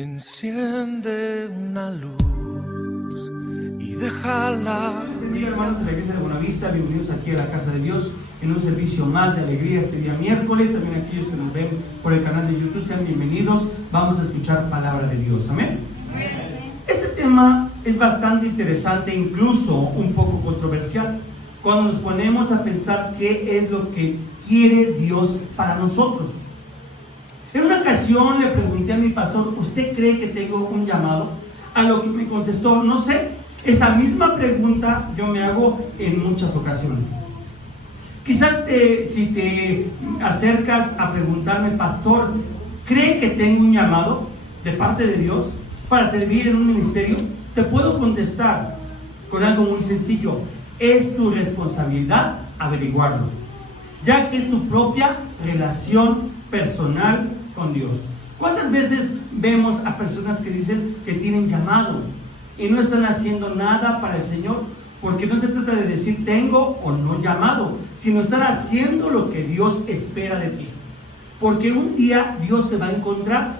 Enciende una luz y déjala. Bienvenidos hermanos de la Iglesia de Buenavista, bienvenidos aquí a la Casa de Dios en un servicio más de alegría este día miércoles. También aquellos que nos ven por el canal de YouTube, sean bienvenidos. Vamos a escuchar palabra de Dios, amén. Este tema es bastante interesante, incluso un poco controversial, cuando nos ponemos a pensar qué es lo que quiere Dios para nosotros. En una ocasión le pregunté a mi pastor: ¿usted cree que tengo un llamado? A lo que me contestó: no sé. Esa misma pregunta yo me hago en muchas ocasiones. Quizás si te acercas a preguntarme: pastor, ¿cree que tengo un llamado de parte de Dios para servir en un ministerio? Te puedo contestar con algo muy sencillo: es tu responsabilidad averiguarlo, ya que es tu propia relación personal con Dios. ¿Cuántas veces vemos a personas que dicen que tienen llamado y no están haciendo nada para el Señor? Porque no se trata de decir tengo o no llamado, sino estar haciendo lo que Dios espera de ti. Porque un día Dios te va a encontrar,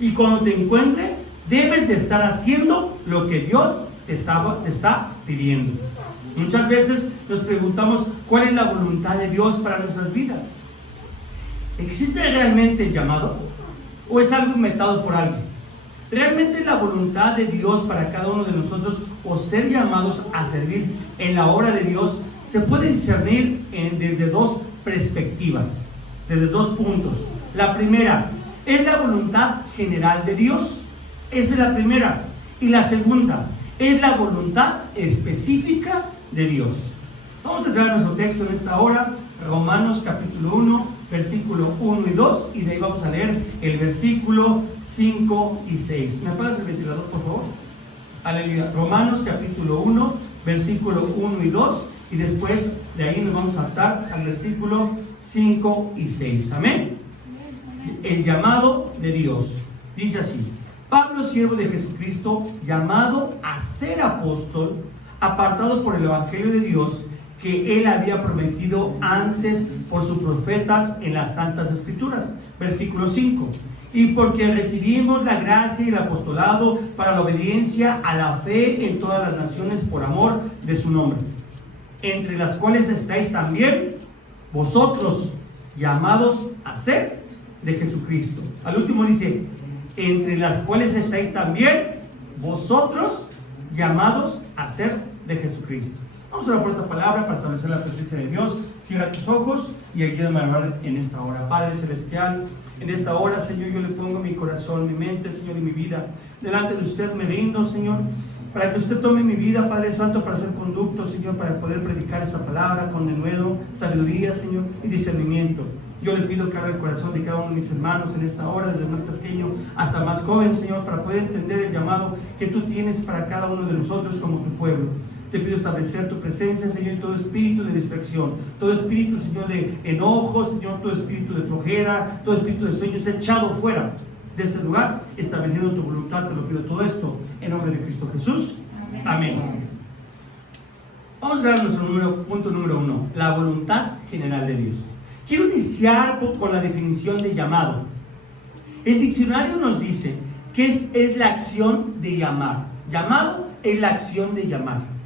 y cuando te encuentre debes de estar haciendo lo que Dios te está pidiendo. Muchas veces nos preguntamos: ¿cuál es la voluntad de Dios para nuestras vidas? ¿Existe realmente el llamado? ¿O es algo inventado por alguien? ¿Realmente es la voluntad de Dios para cada uno de nosotros, o ser llamados a servir en la obra de Dios? Se puede discernir desde dos perspectivas, desde dos puntos. La primera, ¿es la voluntad general de Dios? Esa es la primera. Y la segunda, ¿es la voluntad específica de Dios? Vamos a traer nuestro texto en esta hora, Romanos capítulo 1, versículo 1 y 2, y de ahí vamos a leer el versículo 5 y 6. ¿Me apagas el ventilador, por favor? Aleluya. Romanos capítulo 1, versículo 1 y 2, y después de ahí nos vamos a saltar al versículo 5 y 6. Amén. El llamado de Dios. Dice así: Pablo, siervo de Jesucristo, llamado a ser apóstol, apartado por el evangelio de Dios, que él había prometido antes por sus profetas en las santas escrituras. Versículo 5: y porque recibimos la gracia y el apostolado para la obediencia a la fe en todas las naciones por amor de su nombre, entre las cuales estáis también vosotros, llamados a ser de Jesucristo. Al último dice: entre las cuales estáis también vosotros, llamados a ser de Jesucristo. Vamos a orar por esta palabra para establecer la presencia de Dios. Cierra tus ojos y ayúdame a orar en esta hora. Padre Celestial, en esta hora, Señor, yo le pongo mi corazón, mi mente, Señor, y mi vida delante de usted. Me rindo, Señor, para que usted tome mi vida, Padre Santo, para ser conducto, Señor, para poder predicar esta palabra con denuedo, sabiduría, Señor, y discernimiento. Yo le pido que abra el corazón de cada uno de mis hermanos en esta hora, desde más pequeño hasta más joven, Señor, para poder entender el llamado que tú tienes para cada uno de nosotros como tu pueblo. Te pido establecer tu presencia, Señor, y todo espíritu de distracción, todo espíritu, Señor, de enojo, Señor, todo espíritu de flojera, todo espíritu de sueño, es echado fuera de este lugar, estableciendo tu voluntad. Te lo pido todo esto en nombre de Cristo Jesús. Amén. Vamos a ver nuestro punto número 1, la voluntad general de Dios. Quiero iniciar con la definición de llamado. El diccionario nos dice que es la acción de llamar. Llamado es la acción de llamar.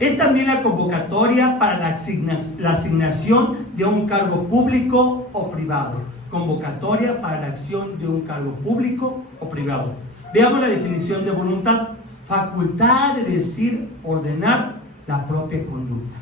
Es también la convocatoria para la asignación de un cargo público o privado. Convocatoria para la acción de un cargo público o privado. Veamos la definición de voluntad: facultad de decir, ordenar la propia conducta.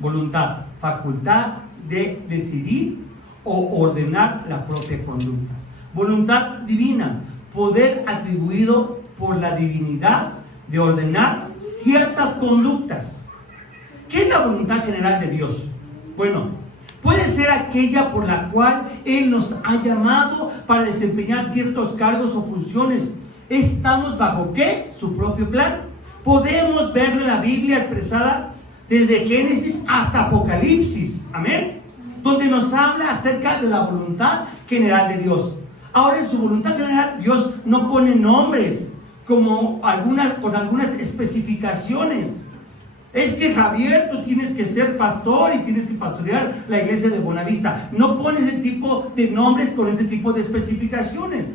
Voluntad, facultad de decidir o ordenar la propia conducta. Voluntad divina, poder atribuido por la divinidad de ordenar ciertas conductas. ¿Qué es la voluntad general de Dios? Bueno, puede ser aquella por la cual Él nos ha llamado para desempeñar ciertos cargos o funciones. ¿Estamos bajo qué? Su propio plan. Podemos verlo en la Biblia expresada desde Génesis hasta Apocalipsis, amén, donde nos habla acerca de la voluntad general de Dios. Ahora, en su voluntad general, Dios no pone nombres con algunas especificaciones. Es que Javier, tú tienes que ser pastor y tienes que pastorear la iglesia de Buenavista. No pones ese tipo de nombres con ese tipo de especificaciones.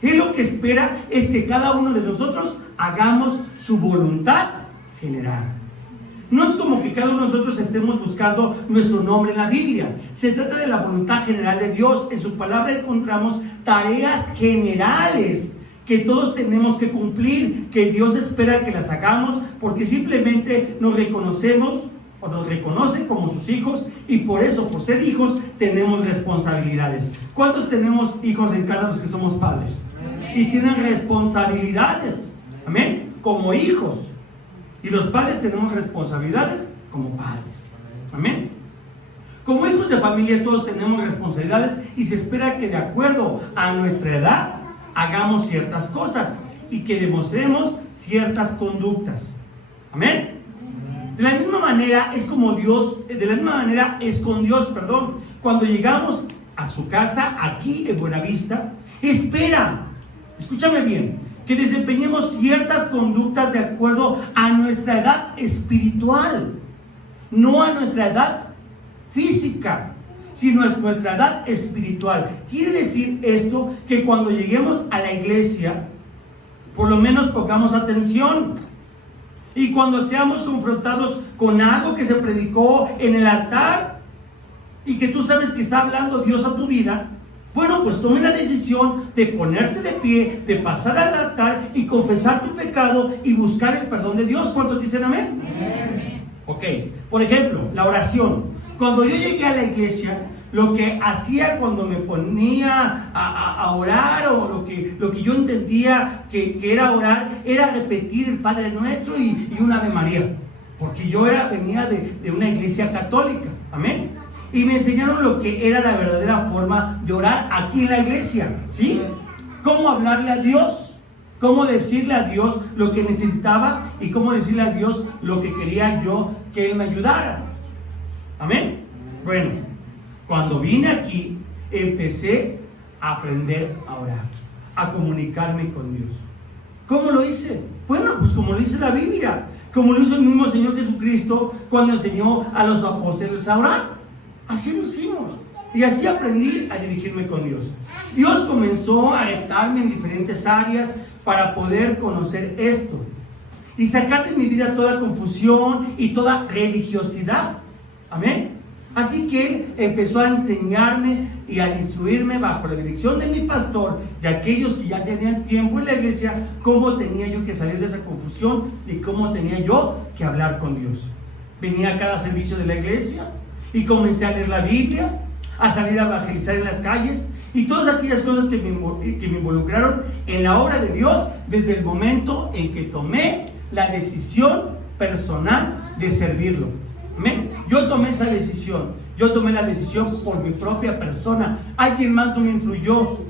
Él lo que espera es que cada uno de nosotros hagamos su voluntad general. No es como que cada uno de nosotros estemos buscando nuestro nombre en la Biblia. Se trata de la voluntad general de Dios. En su palabra encontramos tareas generales que todos tenemos que cumplir, que Dios espera que las hagamos, porque simplemente nos reconocemos o nos reconocen como sus hijos, y por eso, por ser hijos, tenemos responsabilidades. ¿Cuántos tenemos hijos en casa los que somos padres? Y tienen responsabilidades, amén, como hijos. Y los padres tenemos responsabilidades como padres, amén. Como hijos de familia todos tenemos responsabilidades, y se espera que de acuerdo a nuestra edad hagamos ciertas cosas y que demostremos ciertas conductas, amén. De la misma manera es con Dios. Cuando llegamos a su casa aquí en Buenavista, espera, escúchame bien, que desempeñemos ciertas conductas de acuerdo a nuestra edad espiritual, no a nuestra edad física, sino a nuestra edad espiritual. Quiere decir esto que cuando lleguemos a la iglesia, por lo menos pongamos atención. Y cuando seamos confrontados con algo que se predicó en el altar y que tú sabes que está hablando Dios a tu vida, bueno, pues tome la decisión de ponerte de pie, de pasar al altar y confesar tu pecado y buscar el perdón de Dios. ¿Cuántos dicen amén? Amén. Ok, por ejemplo, la oración. Cuando yo llegué a la iglesia, lo que hacía cuando me ponía a orar, o lo que yo entendía que era orar, era repetir el Padre Nuestro y un Ave María, porque yo venía de una iglesia católica, amén, y me enseñaron lo que era la verdadera forma de orar aquí en la iglesia, ¿sí? Cómo hablarle a Dios, cómo decirle a Dios lo que necesitaba y cómo decirle a Dios lo que quería yo que Él me ayudara, amén. Bueno, cuando vine aquí, empecé a aprender a orar, a comunicarme con Dios. ¿Cómo lo hice? Bueno, pues como lo dice la Biblia, como lo hizo el mismo Señor Jesucristo cuando enseñó a los apóstoles a orar. Así lo hicimos. Y así aprendí a dirigirme con Dios. Dios comenzó a retarme en diferentes áreas para poder conocer esto y sacar de mi vida toda confusión y toda religiosidad. Amén. Así que Él empezó a enseñarme y a instruirme bajo la dirección de mi pastor, de aquellos que ya tenían tiempo en la iglesia, cómo tenía yo que salir de esa confusión y cómo tenía yo que hablar con Dios. Venía a cada servicio de la iglesia y comencé a leer la Biblia, a salir a evangelizar en las calles y todas aquellas cosas que me involucraron en la obra de Dios desde el momento en que tomé la decisión personal de servirlo. ¿Amén? Yo tomé esa decisión. Yo tomé la decisión por mi propia persona. Alguien más no me influyó.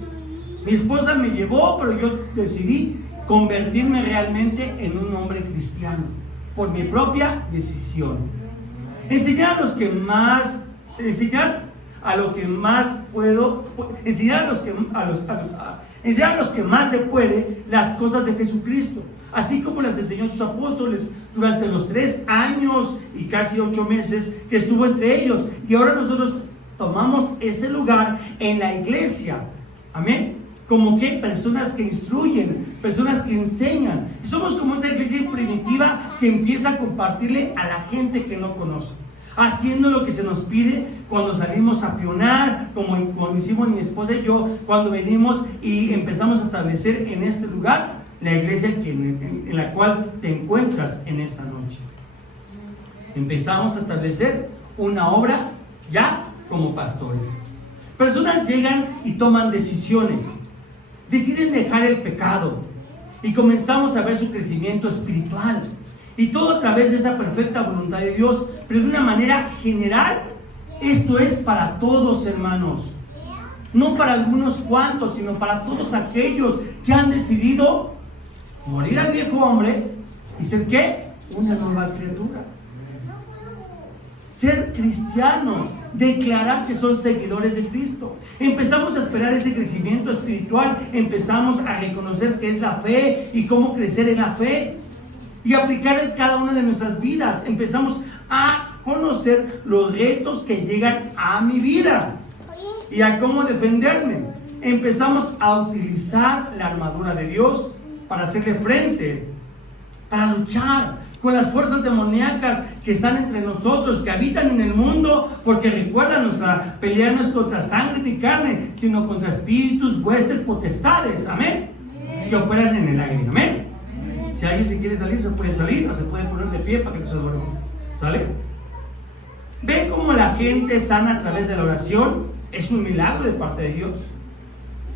Mi esposa me llevó, pero yo decidí convertirme realmente en un hombre cristiano por mi propia decisión. Enseñar a los que más se puede las cosas de Jesucristo, así como las enseñó a sus apóstoles durante los 3 años y casi 8 meses que estuvo entre ellos. Y ahora nosotros tomamos ese lugar en la iglesia, amén, como que personas que instruyen, personas que enseñan. Y somos como esa iglesia primitiva que empieza a compartirle a la gente que no conoce, haciendo lo que se nos pide cuando salimos a pionar, como hicimos mi esposa y yo, cuando venimos y empezamos a establecer en este lugar la iglesia en la cual te encuentras en esta noche. Empezamos a establecer una obra ya como pastores. Personas llegan y toman decisiones, deciden dejar el pecado y comenzamos a ver su crecimiento espiritual. Y todo a través de esa perfecta voluntad de Dios, pero de una manera general. Esto es para todos, hermanos. No para algunos cuantos, sino para todos aquellos que han decidido morir al viejo hombre y ser ¿qué? Una nueva criatura. Ser cristianos, declarar que son seguidores de Cristo. Empezamos a esperar ese crecimiento espiritual, empezamos a reconocer qué es la fe y cómo crecer en la fe. y aplicar en cada una de nuestras vidas. Empezamos a conocer los retos que llegan a mi vida y a cómo defenderme. Empezamos a utilizar la armadura de Dios para hacerle frente, para luchar con las fuerzas demoníacas que están entre nosotros, que habitan en el mundo, porque recuerda, nuestra pelea no es contra sangre ni carne, sino contra espíritus, huestes, potestades, amén, que operan en el aire, amén. Si alguien se quiere salir, se puede salir, o se puede poner de pie para que no se duerma, ¿sale? ¿Ven cómo la gente sana a través de la oración? Es un milagro de parte de Dios.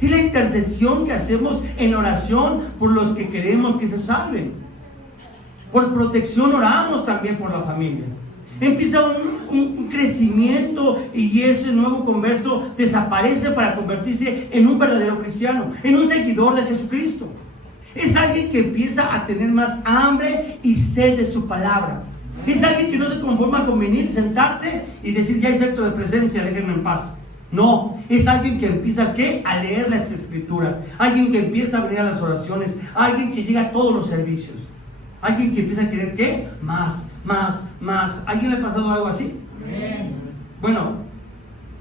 Y la intercesión que hacemos en oración por los que queremos que se salven. Por protección oramos también por la familia. Empieza un crecimiento y ese nuevo converso desaparece para convertirse en un verdadero cristiano, en un seguidor de Jesucristo. Es alguien que empieza a tener más hambre y sed de su palabra. Es alguien que no se conforma con venir, sentarse y decir: ya hay acto de presencia, déjenme en paz. No, es alguien que empieza ¿qué? A leer las escrituras, alguien que empieza a venir a las oraciones, alguien que llega a todos los servicios, alguien que empieza a querer ¿qué? Más. ¿A alguien le ha pasado algo así? Amén. Bueno,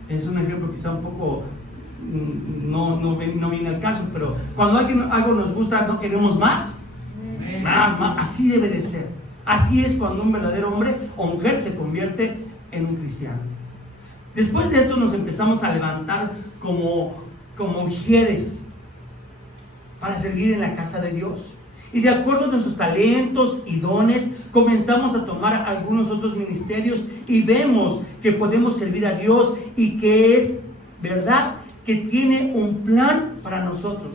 es un ejemplo quizá un poco no viene al caso, pero cuando algo nos gusta, no queremos más. Más, así debe de ser. Así es cuando un verdadero hombre o mujer se convierte en un cristiano. Después de esto nos empezamos a levantar como ujieres para servir en la casa de Dios. Y de acuerdo a nuestros talentos y dones, comenzamos a tomar algunos otros ministerios y vemos que podemos servir a Dios y que es verdad que tiene un plan para nosotros.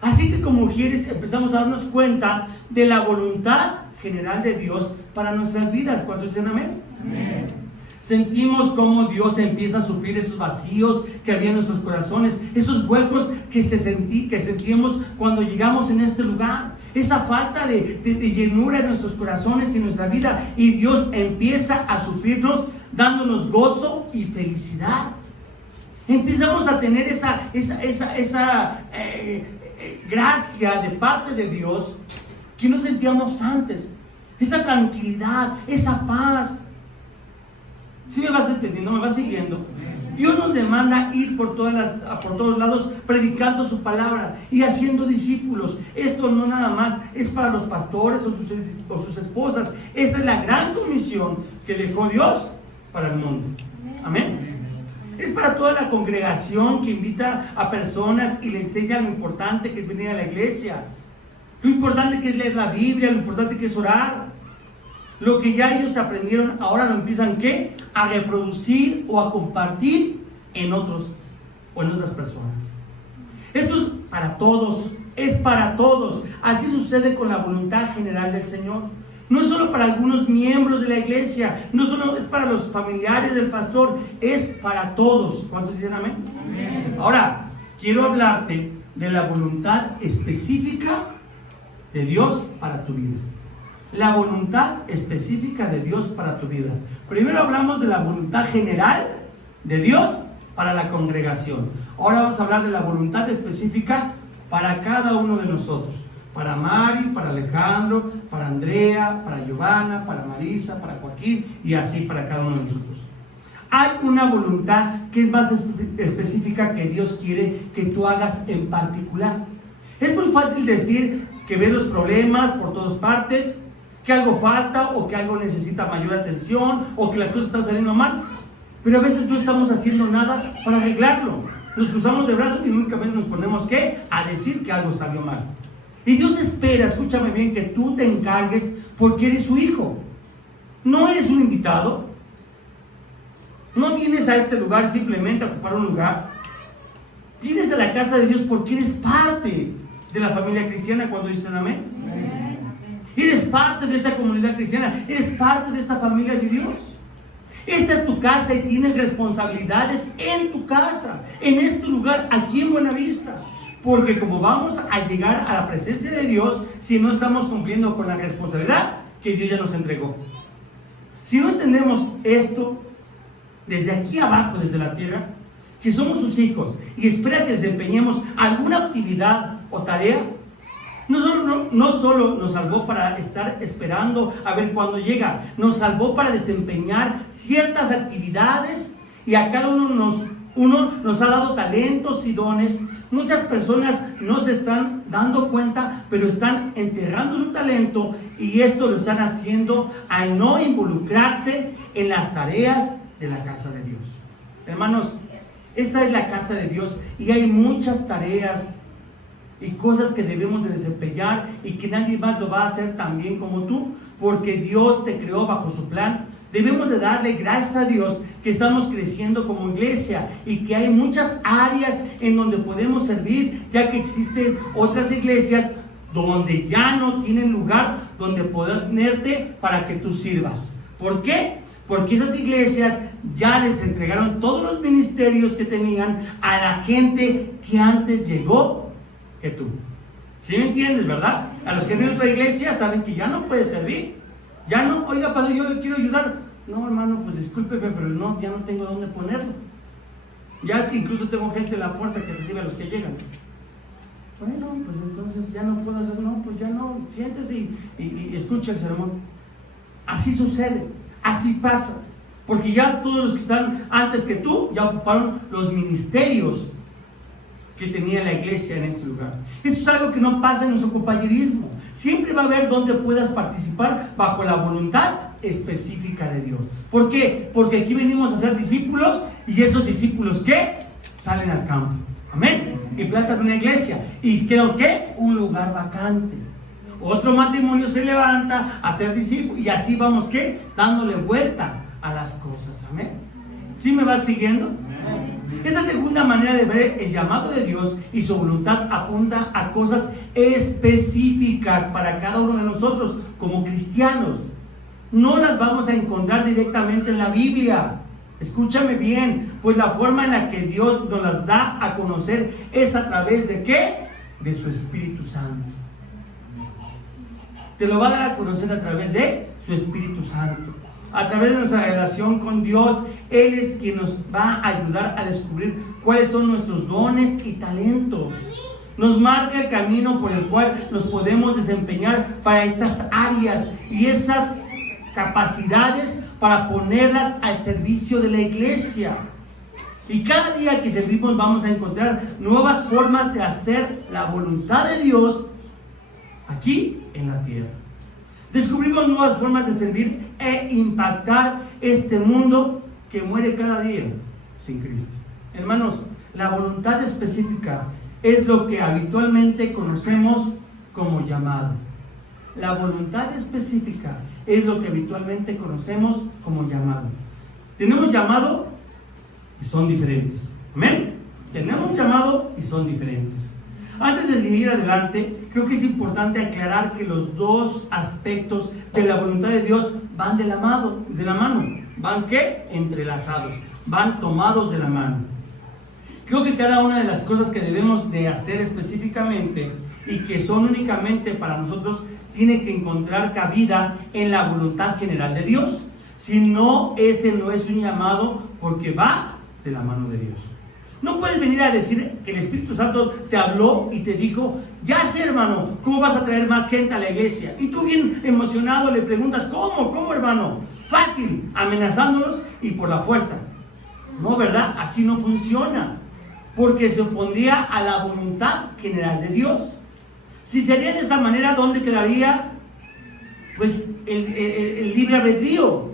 Así que como mujeres empezamos a darnos cuenta de la voluntad general de Dios para nuestras vidas. ¿Cuántos dicen amén? Amén. Sentimos cómo Dios empieza a suplir esos vacíos que había en nuestros corazones, esos huecos que sentíamos cuando llegamos en este lugar, esa falta de llenura en nuestros corazones y en nuestra vida, y Dios empieza a suplirnos dándonos gozo y felicidad. Empezamos a tener esa gracia de parte de Dios que no sentíamos antes, esa tranquilidad, esa paz. ¿Sí me vas entendiendo? ¿Me vas siguiendo? Dios nos demanda ir por todos lados predicando su palabra y haciendo discípulos. Esto no nada más es para los pastores o sus esposas. Esta es la gran comisión que dejó Dios para el mundo. Amén. Es para toda la congregación que invita a personas y le enseña lo importante que es venir a la iglesia, lo importante que es leer la Biblia, lo importante que es orar. Lo que ya ellos aprendieron, ahora lo empiezan ¿qué? A reproducir o a compartir en otros o en otras personas. Esto es para todos, Así sucede con la voluntad general del Señor. No es solo para algunos miembros de la iglesia, no solo es para los familiares del pastor, es para todos. ¿Cuántos dicen amén? Amén. Ahora, quiero hablarte de la voluntad específica de Dios para tu vida. La voluntad específica de Dios para tu vida. Primero hablamos de la voluntad general de Dios para la congregación. Ahora vamos a hablar de la voluntad específica para cada uno de nosotros. Para Mari, para Alejandro, para Andrea, para Giovanna, para Marisa, para Joaquín y así para cada uno de nosotros. Hay una voluntad que es más específica que Dios quiere que tú hagas en particular. Es muy fácil decir que ves los problemas por todas partes, que algo falta o que algo necesita mayor atención o que las cosas están saliendo mal, pero a veces no estamos haciendo nada para arreglarlo. Nos cruzamos de brazos y únicamente nos ponemos ¿qué? A decir que algo salió mal. Y Dios espera, escúchame bien, que tú te encargues porque eres su hijo. No eres un invitado. No vienes a este lugar simplemente a ocupar un lugar. Vienes a la casa de Dios porque eres parte de la familia cristiana. Cuando dicen amén. Amén. Eres parte de esta comunidad cristiana, eres parte de esta familia de Dios. Esta es tu casa y tienes responsabilidades en tu casa, en este lugar, aquí en Buenavista. Porque como vamos a llegar a la presencia de Dios si no estamos cumpliendo con la responsabilidad que Dios ya nos entregó? Si no entendemos esto desde aquí abajo, desde la tierra, que somos sus hijos y espera que desempeñemos alguna actividad o tarea, No solo nos salvó para estar esperando a ver cuándo llega, nos salvó para desempeñar ciertas actividades y a cada uno nos ha dado talentos y dones. Muchas personas no se están dando cuenta, pero están enterrando su talento y esto lo están haciendo al no involucrarse en las tareas de la casa de Dios. Hermanos, esta es la casa de Dios y hay muchas tareas y cosas que debemos de desempeñar y que nadie más lo va a hacer tan bien como tú, porque Dios te creó bajo su plan. Debemos de darle gracias a Dios que estamos creciendo como iglesia y que hay muchas áreas en donde podemos servir, ya que existen otras iglesias donde ya no tienen lugar donde ponerte para que tú sirvas. ¿Por qué? Porque esas iglesias ya les entregaron todos los ministerios que tenían a la gente que antes llegó que tú. ¿Sí me entiendes, verdad? A los que vienen a otra iglesia saben que ya no puedes servir. Ya no, oiga, padre, yo le quiero ayudar. No, hermano, pues discúlpeme, pero no, ya no tengo dónde ponerlo. Ya incluso tengo gente en la puerta que recibe a los que llegan. Bueno, pues entonces ya no puedo hacer, no, pues ya no, siéntese y escucha el sermón. Así sucede, así pasa. Porque ya todos los que están antes que tú ya ocuparon los ministerios que tenía la iglesia en este lugar. Esto es algo que no pasa en nuestro compañerismo. Siempre va a haber donde puedas participar bajo la voluntad específica de Dios. ¿Por qué? Porque aquí venimos a ser discípulos y esos discípulos ¿qué? Salen al campo. Amén. Y plantan una iglesia y quedó ¿qué? Un lugar vacante. Otro matrimonio se levanta a ser discípulo y así vamos ¿qué? Dándole vuelta a las cosas. Amén. ¿Sí me vas siguiendo? Esta segunda manera de ver el llamado de Dios y su voluntad apunta a cosas específicas para cada uno de nosotros como cristianos. No las vamos a encontrar directamente en la Biblia. Escúchame bien, pues la forma en la que Dios nos las da a conocer es a través de ¿qué? De su Espíritu Santo. Te lo va a dar a conocer a través de su Espíritu Santo. A través de nuestra relación con Dios, Él es quien nos va a ayudar a descubrir cuáles son nuestros dones y talentos. Nos marca el camino por el cual nos podemos desempeñar para estas áreas y esas capacidades para ponerlas al servicio de la iglesia. Y cada día que servimos vamos a encontrar nuevas formas de hacer la voluntad de Dios aquí en la tierra. Descubrimos nuevas formas de servir e impactar este mundo que muere cada día sin Cristo. Hermanos, la voluntad específica es lo que habitualmente conocemos como llamado. La voluntad específica es lo que habitualmente conocemos como llamado. Tenemos llamado y son diferentes. ¿Amén? Tenemos llamado y son diferentes. Antes de seguir adelante, creo que es importante aclarar que los dos aspectos de la voluntad de Dios van de la mano. ¿Van qué? Entrelazados. Van tomados de la mano. Creo que cada una de las cosas que debemos de hacer específicamente y que son únicamente para nosotros tiene que encontrar cabida en la voluntad general de Dios. Si no, ese no es un llamado porque va de la mano de Dios. No puedes venir a decir que el Espíritu Santo te habló y te dijo, ya sé hermano, ¿cómo vas a traer más gente a la iglesia? Y tú bien emocionado le preguntas, ¿cómo hermano? Fácil, amenazándolos y por la fuerza. No, ¿verdad? Así no funciona. Porque se opondría a la voluntad general de Dios. Si sería de esa manera, ¿dónde quedaría? Pues el libre albedrío.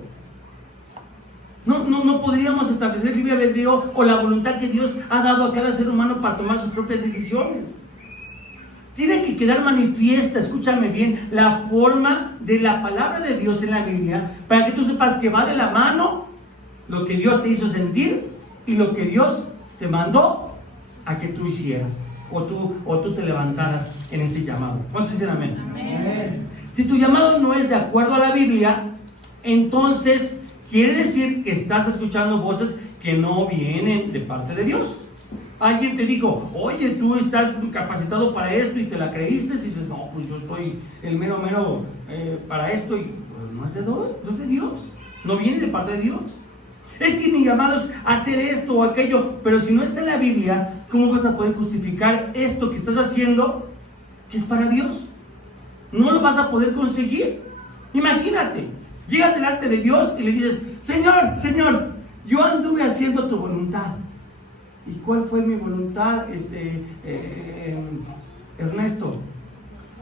No podríamos establecer libre albedrío o la voluntad que Dios ha dado a cada ser humano para tomar sus propias decisiones. Tiene que quedar manifiesta, escúchame bien, la forma de la palabra de Dios en la Biblia para que tú sepas que va de la mano lo que Dios te hizo sentir y lo que Dios te mandó a que tú hicieras o tú te levantaras en ese llamado. ¿Cuántos dicen amén? Amén. Si tu llamado no es de acuerdo a la Biblia, entonces quiere decir que estás escuchando voces que no vienen de parte de Dios. Alguien te dijo, oye, tú estás capacitado para esto y te la creíste y dices, no, pues yo estoy el mero para esto y pues, no es de Dios, no viene de parte de Dios. Es que mi llamado es hacer esto o aquello, pero si no está en la Biblia, ¿cómo vas a poder justificar esto que estás haciendo que es para Dios. No lo vas a poder conseguir. Imagínate, llegas delante de Dios y le dices: Señor, Señor, yo anduve haciendo tu voluntad. ¿Y cuál fue mi voluntad, Ernesto?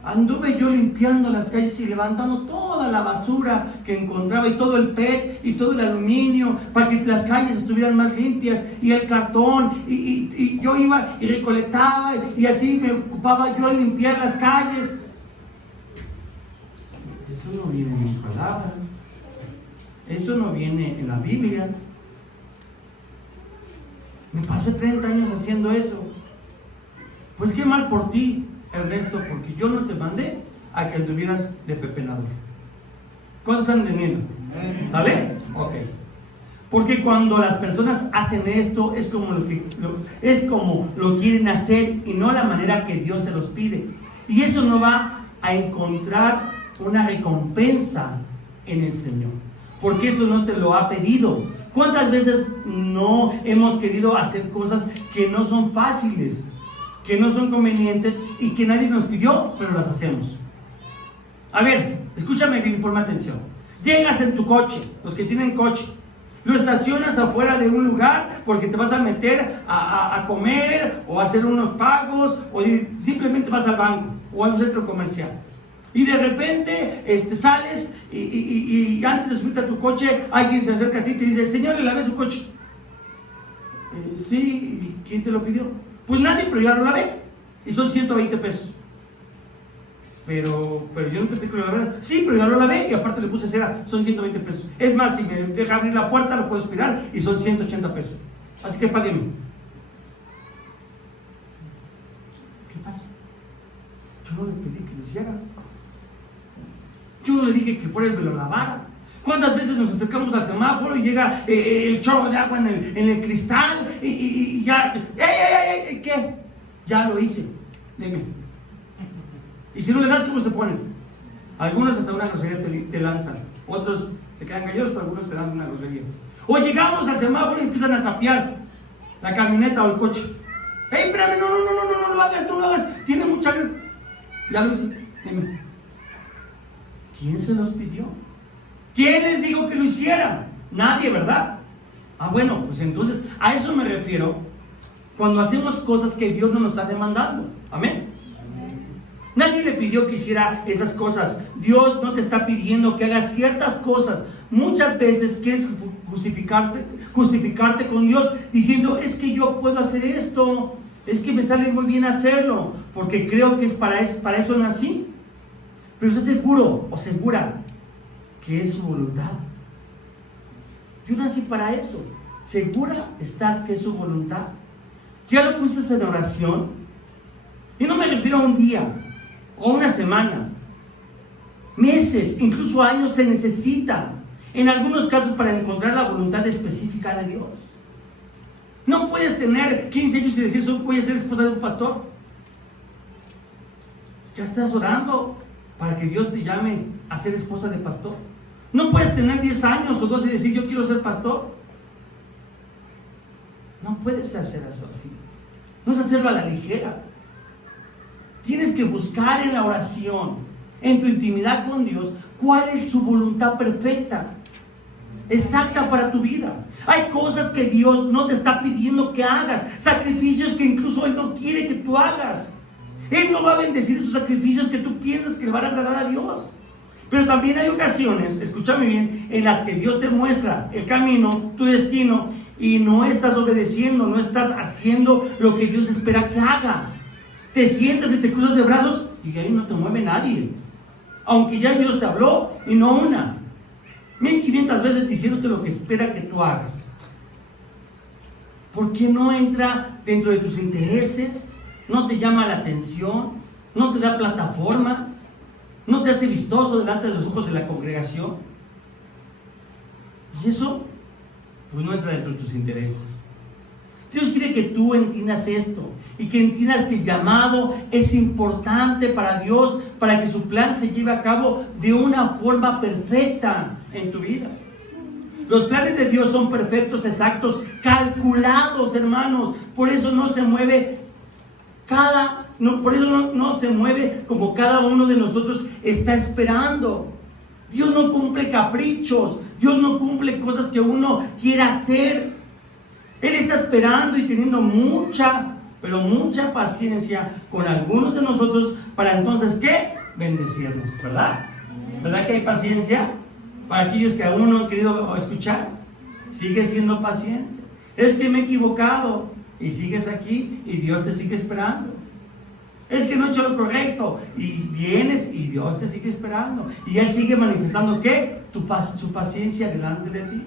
Anduve yo limpiando las calles y levantando toda la basura que encontraba, y todo el PET y todo el aluminio, para que las calles estuvieran más limpias, y el cartón, y yo iba y recolectaba, y así me ocupaba yo en limpiar las calles. Eso no viene en mi palabra, eso no viene en la Biblia. Me pasé 30 años haciendo eso. Pues qué mal por ti, Ernesto, porque yo no te mandé a que anduvieras de pepenador. ¿Cuántos han tenido? ¿Sale? Ok. Porque cuando las personas hacen esto, es como lo quieren hacer, y no la manera que Dios se los pide. Y eso no va a encontrar una recompensa en el Señor, porque eso no te lo ha pedido. ¿Cuántas veces no hemos querido hacer cosas que no son fáciles, que no son convenientes y que nadie nos pidió, pero las hacemos? A ver, escúchame bien y ponme atención. Llegas en tu coche, los que tienen coche, lo estacionas afuera de un lugar porque te vas a meter a comer o a hacer unos pagos, o simplemente vas al banco o a un centro comercial. Y de repente sales y antes de subirte a tu coche, alguien se acerca a ti y te dice: Señor, ¿le lavé su coche? Sí, ¿y quién te lo pidió? Pues nadie, pero ya lo lavé. Y son 120 pesos. Pero yo no te pido la verdad. Sí, pero ya lo lavé y aparte le puse cera, son 120 pesos. Es más, si me deja abrir la puerta, lo puedo aspirar y son 180 pesos. Así que págueme. ¿Qué pasa? Yo no le pedí que lo hiciera. Yo no le dije que fuera y me lo lavara. ¿Cuántas veces nos acercamos al semáforo y llega el chorro de agua en el cristal y ya, ¿qué? Ya lo hice, dime. Y si no le das, ¿cómo se ponen? Algunos hasta una grosería te lanzan, otros se quedan callados, pero algunos te dan una grosería. O llegamos al semáforo y empiezan a trapear la camioneta o el coche. Espérame, no lo hagas, tiene mucha... Ya lo hice, dime. ¿Quién se los pidió? ¿Quién les dijo que lo hicieran? Nadie, ¿verdad? Bueno, pues entonces a eso me refiero cuando hacemos cosas que Dios no nos está demandando. Amén. Nadie le pidió que hiciera esas cosas. Dios no te está pidiendo que hagas ciertas cosas. Muchas veces quieres justificarte con Dios diciendo: es que yo puedo hacer esto, es que me sale muy bien hacerlo, porque creo que es para eso nací. Pero ¿estás seguro o segura que es su voluntad? Yo nací para eso. ¿Segura estás que es su voluntad? ¿Ya lo pusiste en oración? Y no me refiero a un día o una semana. Meses, incluso años se necesitan, en algunos casos, para encontrar la voluntad específica de Dios. No puedes tener 15 años y decir: voy a ser esposa de un pastor. Ya estás orando para que Dios te llame a ser esposa de pastor. No puedes tener 10 años o 12 y decir: yo quiero ser pastor. No puedes hacer eso así. No es hacerlo a la ligera. Tienes que buscar en la oración, en tu intimidad con Dios, cuál es su voluntad perfecta, exacta para tu vida. Hay cosas que Dios no te está pidiendo que hagas, sacrificios que incluso Él no quiere que tú hagas. Él no va a bendecir esos sacrificios que tú piensas que le van a agradar a Dios. Pero también hay ocasiones, escúchame bien, en las que Dios te muestra el camino, tu destino, y no estás obedeciendo, no estás haciendo lo que Dios espera que hagas. Te sientas y te cruzas de brazos y ahí no te mueve nadie. Aunque ya Dios te habló, y no una, 1500 veces diciéndote lo que espera que tú hagas. ¿Por qué no entra dentro de tus intereses? ¿No te llama la atención? ¿No te da plataforma? ¿No te hace vistoso delante de los ojos de la congregación? Y eso, pues no entra dentro de tus intereses. Dios quiere que tú entiendas esto y que entiendas que el llamado es importante para Dios, para que su plan se lleve a cabo de una forma perfecta en tu vida. Los planes de Dios son perfectos, exactos, calculados, hermanos. Por eso no se mueve Por eso no se mueve como cada uno de nosotros está esperando. Dios no cumple caprichos. Dios no cumple cosas que uno quiera hacer. Él está esperando y teniendo mucha paciencia con algunos de nosotros para entonces, ¿qué? Bendecirnos, ¿verdad? ¿Verdad que hay paciencia? Para aquellos que aún no han querido escuchar, sigue siendo paciente. Es que me he equivocado y sigues aquí y Dios te sigue esperando. Es que no he hecho lo correcto y vienes y Dios te sigue esperando. Y Él sigue manifestando, ¿qué? Su paciencia delante de ti.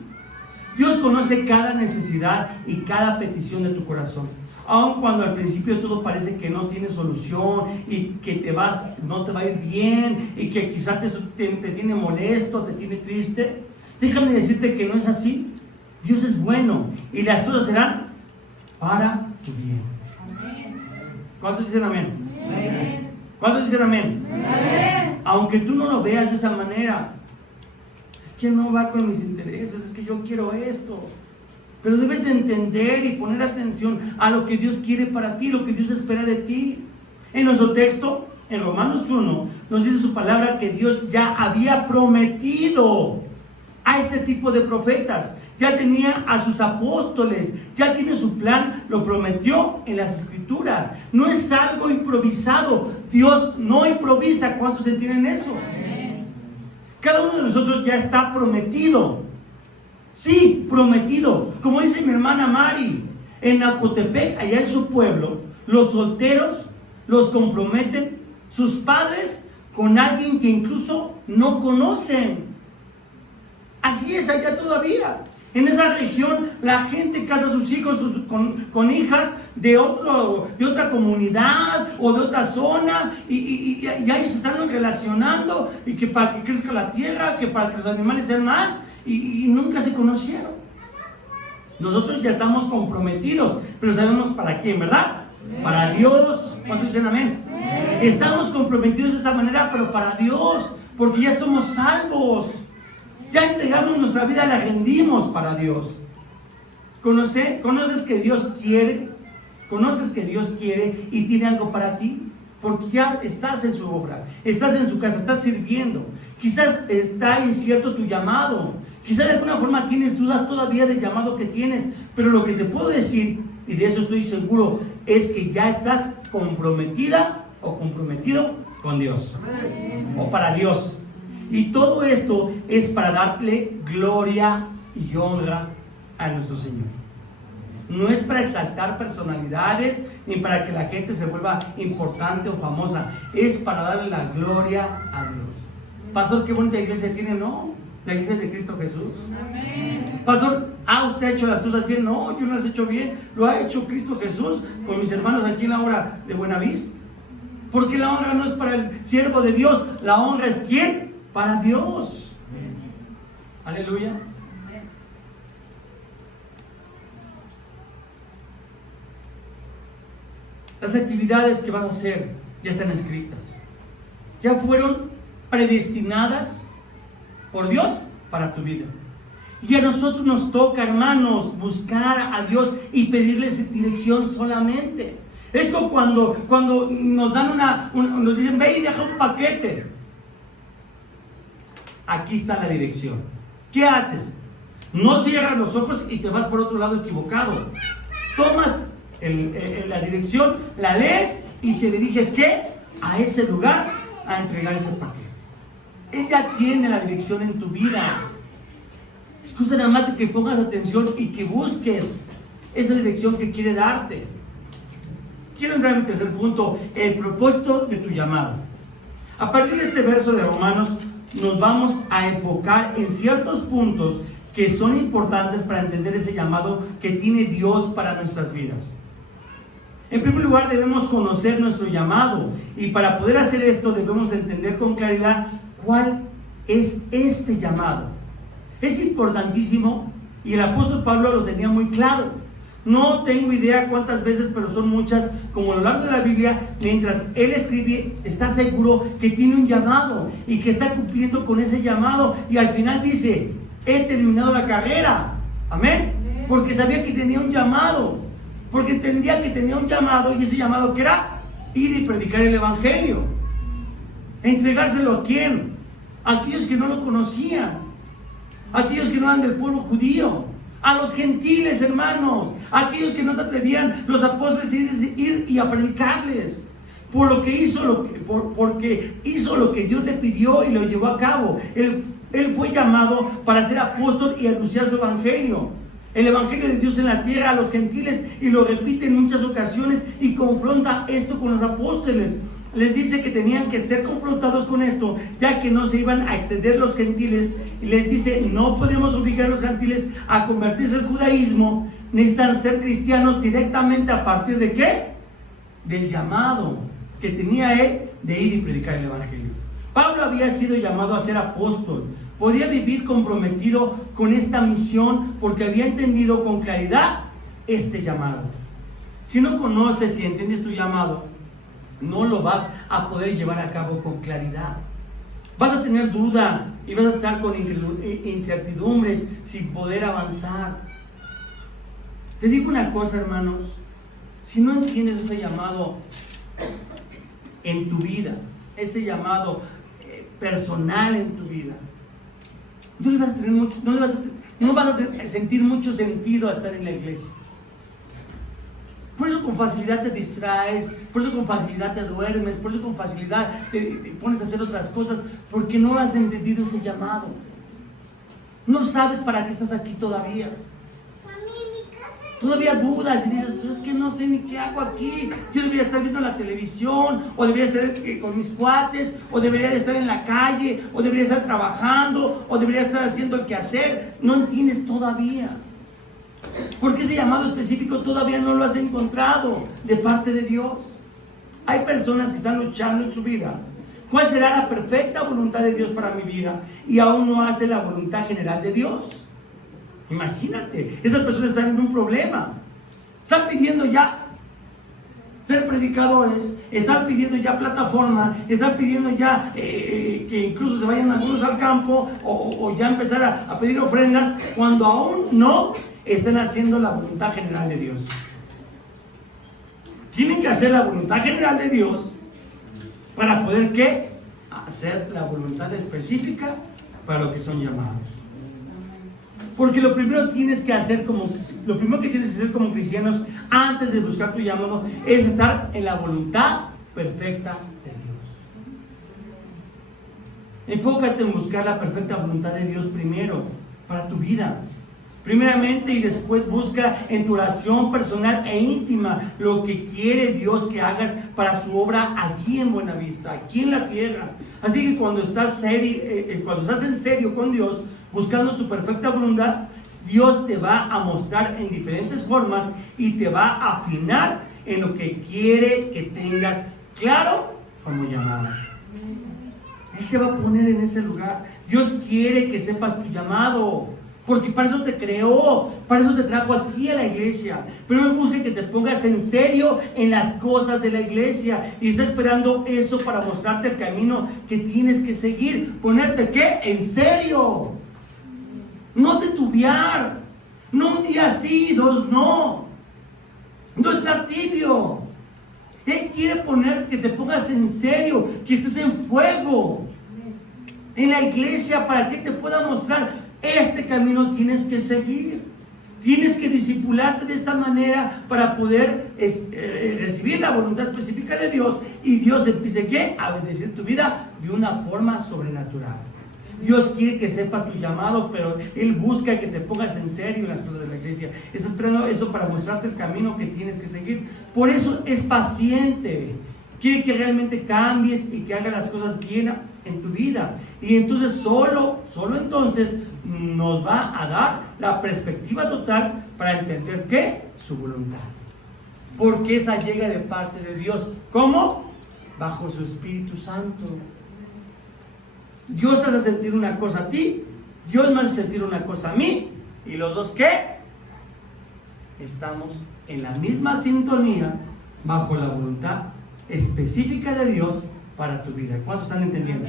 Dios conoce cada necesidad y cada petición de tu corazón. Aun cuando al principio todo parece que no tiene solución y que no te va a ir bien y que quizás te tiene molesto, te tiene triste, déjame decirte que no es así. Dios es bueno y las cosas serán para tu bien. ¿Cuántos dicen amén? Amén. ¿Cuántos dicen amén? Amén. Aunque tú no lo veas de esa manera, es que no va con mis intereses, es que yo quiero esto. Pero debes de entender y poner atención a lo que Dios quiere para ti, lo que Dios espera de ti. En nuestro texto, en Romanos 1, nos dice su palabra que Dios ya había prometido a este tipo de profetas. Ya tenía a sus apóstoles, ya tiene su plan, lo prometió en las Escrituras. No es algo improvisado. Dios no improvisa. ¿Cuántos entienden eso? Cada uno de nosotros ya está prometido. Sí, prometido. Como dice mi hermana Mari, en Nacotepec, allá en su pueblo, los solteros los comprometen sus padres con alguien que incluso no conocen. Así es allá todavía. En esa región la gente casa a sus hijos con hijas de otra comunidad o de otra zona y ahí se están relacionando y que para que crezca la tierra, que para que los animales sean más y nunca se conocieron. Nosotros ya estamos comprometidos, pero sabemos para quién, ¿verdad? Amén. Para Dios. ¿Cuántos dicen amén? Amén? Estamos comprometidos de esa manera, pero para Dios, porque ya somos salvos. Ya entregamos nuestra vida, la rendimos para Dios. ¿Conoces que Dios quiere? ¿Conoces que Dios quiere y tiene algo para ti? Porque ya estás en su obra, estás en su casa, estás sirviendo. Quizás está incierto tu llamado. Quizás de alguna forma tienes dudas todavía del llamado que tienes. Pero lo que te puedo decir, y de eso estoy seguro, es que ya estás comprometida o comprometido con Dios. O para Dios. Y todo esto es para darle gloria y honra a nuestro Señor. No es para exaltar personalidades ni para que la gente se vuelva importante o famosa. Es para darle la gloria a Dios. Pastor, qué bonita iglesia tiene, ¿no? La iglesia de Cristo Jesús. Amén. Pastor, ¿usted ha hecho las cosas bien? No, yo no las he hecho bien. Lo ha hecho Cristo Jesús con mis hermanos aquí en la obra de Buenavista. Porque la honra no es para el siervo de Dios. La honra es ¿quién? Para Dios. Amén. Aleluya. Las actividades que vas a hacer ya están escritas. Ya fueron predestinadas por Dios para tu vida. Y a nosotros nos toca, hermanos, buscar a Dios y pedirles dirección solamente. Es como cuando nos dan nos dicen, ve y deja un paquete. Aquí está la dirección. ¿Qué haces? No cierras los ojos y te vas por otro lado equivocado. Tomas la dirección, la lees y te diriges ¿qué? A ese lugar a entregar ese paquete. Ella tiene la dirección en tu vida. Es cosa nada más de que pongas atención y que busques esa dirección que quiere darte. Quiero entrar en mi tercer punto, el propósito de tu llamado. A partir de este verso de Romanos nos vamos a enfocar en ciertos puntos que son importantes para entender ese llamado que tiene Dios para nuestras vidas. En primer lugar, debemos conocer nuestro llamado y para poder hacer esto debemos entender con claridad cuál es este llamado. Es importantísimo y el apóstol Pablo lo tenía muy claro. No tengo idea cuántas veces, pero son muchas, como a lo largo de la Biblia, mientras él escribe, está seguro que tiene un llamado y que está cumpliendo con ese llamado y al final dice, he terminado la carrera. Amén. Porque sabía que tenía un llamado. Porque entendía que tenía un llamado y ese llamado que era ir y predicar el evangelio. ¿Entregárselo a quién? A aquellos que no lo conocían, a aquellos que no eran del pueblo judío, a los gentiles, hermanos, a aquellos que no se atrevían los apóstoles a ir y a predicarles. Porque hizo lo que Dios le pidió y lo llevó a cabo. Él fue llamado para ser apóstol y anunciar su evangelio. El evangelio de Dios en la tierra a los gentiles, y lo repite en muchas ocasiones y confronta esto con los apóstoles. Les dice que tenían que ser confrontados con esto, ya que no se iban a extender los gentiles. Y les dice, no podemos obligar a los gentiles a convertirse al judaísmo. Necesitan ser cristianos directamente a partir de ¿qué? Del llamado que tenía él de ir y predicar el evangelio. Pablo había sido llamado a ser apóstol. Podía vivir comprometido con esta misión porque había entendido con claridad este llamado. Si no conoces y entiendes tu llamado, no lo vas a poder llevar a cabo con claridad. Vas a tener duda y vas a estar con incertidumbres sin poder avanzar. Te digo una cosa, hermanos, si no entiendes ese llamado en tu vida, ese llamado personal en tu vida, no vas a sentir mucho sentido a estar en la iglesia. Por eso con facilidad te distraes, por eso con facilidad te duermes, por eso con facilidad te pones a hacer otras cosas, porque no has entendido ese llamado. No sabes para qué estás aquí todavía. Todavía dudas y dices, pues es que no sé ni qué hago aquí. Yo debería estar viendo la televisión, o debería estar con mis cuates, o debería de estar en la calle, o debería estar trabajando, o debería estar haciendo el quehacer. No entiendes todavía. Porque ese llamado específico todavía no lo has encontrado de parte de Dios. Hay personas que están luchando en su vida. ¿Cuál será la perfecta voluntad de Dios para mi vida? Y aún no hace la voluntad general de Dios. Imagínate, esas personas están en un problema. Están pidiendo ya ser predicadores, están pidiendo ya plataforma, están pidiendo ya que incluso se vayan algunos al campo o ya empezar a pedir ofrendas, cuando aún no están haciendo la voluntad general de Dios. Tienen que hacer la voluntad general de Dios para poder ¿qué? Hacer la voluntad específica para lo que son llamados. Porque lo primero que tienes que hacer como cristianos antes de buscar tu llamado es estar en la voluntad perfecta de Dios. Enfócate en buscar la perfecta voluntad de Dios primero para tu vida. Primeramente, y después busca en tu oración personal e íntima lo que quiere Dios que hagas para su obra aquí en Buenavista, aquí en la tierra. Así que cuando estás en serio con Dios, buscando su perfecta voluntad, Dios te va a mostrar en diferentes formas y te va a afinar en lo que quiere que tengas claro como llamado. Él te va a poner en ese lugar. Dios quiere que sepas tu llamado, porque para eso te creó, para eso te trajo aquí a la iglesia. Pero Él busca que te pongas en serio en las cosas de la iglesia, y está esperando eso para mostrarte el camino que tienes que seguir. Ponerte ¿qué? En serio. No titubear. No un día sí, dos no. No estar tibio. Él quiere que te pongas en serio, que estés en fuego en la iglesia para que te pueda mostrar: este camino tienes que seguir. Tienes que discipularte de esta manera para poder recibir la voluntad específica de Dios, y Dios empiece ¿qué? A bendecir tu vida de una forma sobrenatural. Dios quiere que sepas tu llamado, pero Él busca que te pongas en serio en las cosas de la iglesia. Está esperando eso para mostrarte el camino que tienes que seguir. Por eso es paciente. Quiere que realmente cambies y que hagas las cosas bien en tu vida. Y entonces solo entonces nos va a dar la perspectiva total para entender ¿qué? Su voluntad. Porque esa llega de parte de Dios. ¿Cómo? Bajo su Espíritu Santo. Dios te hace sentir una cosa a ti, Dios me hace sentir una cosa a mí, y los dos ¿qué? Estamos en la misma sintonía bajo la voluntad específica de Dios para tu vida. ¿Cuántos están entendiendo?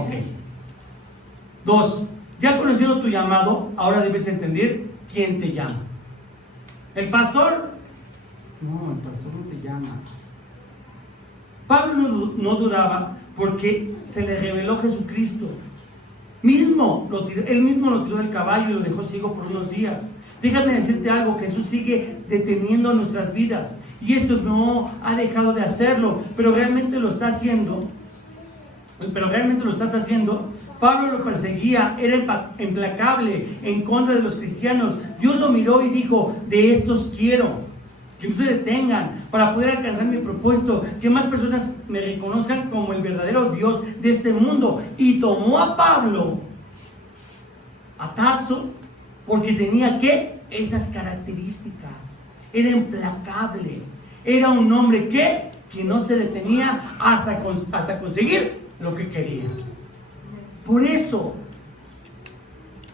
Ok. 2. Ya conociendo tu llamado, ahora debes entender quién te llama. ¿El pastor? No, el pastor no te llama. Pablo no dudaba porque se le reveló Jesucristo. Él mismo lo tiró del caballo y lo dejó ciego por unos días. Déjame decirte algo, Jesús sigue deteniendo nuestras vidas y esto no ha dejado de hacerlo, pero realmente lo estás haciendo. Pablo lo perseguía, era implacable en contra de los cristianos. Dios lo miró y dijo: de estos quiero que no se detengan para poder alcanzar mi propósito, que más personas me reconozcan como el verdadero Dios de este mundo. Y tomó a Pablo a Tarso porque tenía esas características. Era implacable, era un hombre que no se detenía hasta conseguir lo que quería. Por eso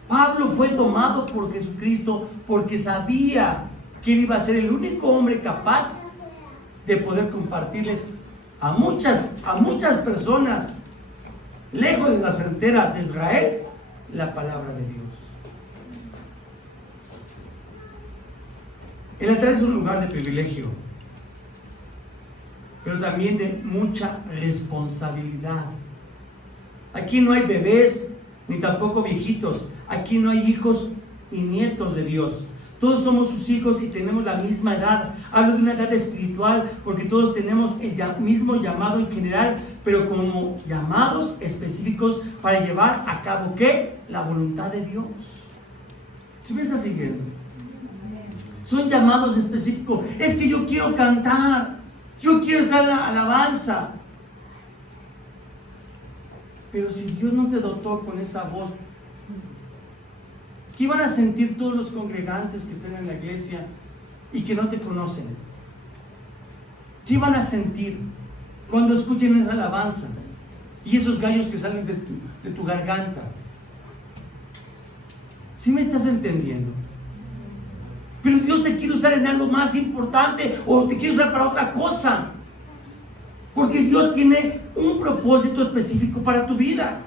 Pablo fue tomado por Jesucristo, porque sabía que él iba a ser el único hombre capaz de poder compartirles a muchas personas lejos de las fronteras de Israel la palabra de Dios. El altar es un lugar de privilegio, pero también de mucha responsabilidad. Aquí no hay bebés ni tampoco viejitos. Aquí no hay hijos y nietos de Dios. Todos somos sus hijos y tenemos la misma edad. Hablo de una edad espiritual porque todos tenemos el mismo llamado en general, pero como llamados específicos para llevar a cabo la voluntad de Dios. ¿Sí me está siguiendo? Son llamados específicos. Es que yo quiero cantar, yo quiero estar en la alabanza. Pero si Dios no te dotó con esa voz, ¿qué van a sentir todos los congregantes que estén en la iglesia y que no te conocen? ¿Qué van a sentir cuando escuchen esa alabanza y esos gallos que salen de tu garganta? ¿Sí me estás entendiendo? Pero Dios te quiere usar en algo más importante o te quiere usar para otra cosa. Porque Dios tiene un propósito específico para tu vida.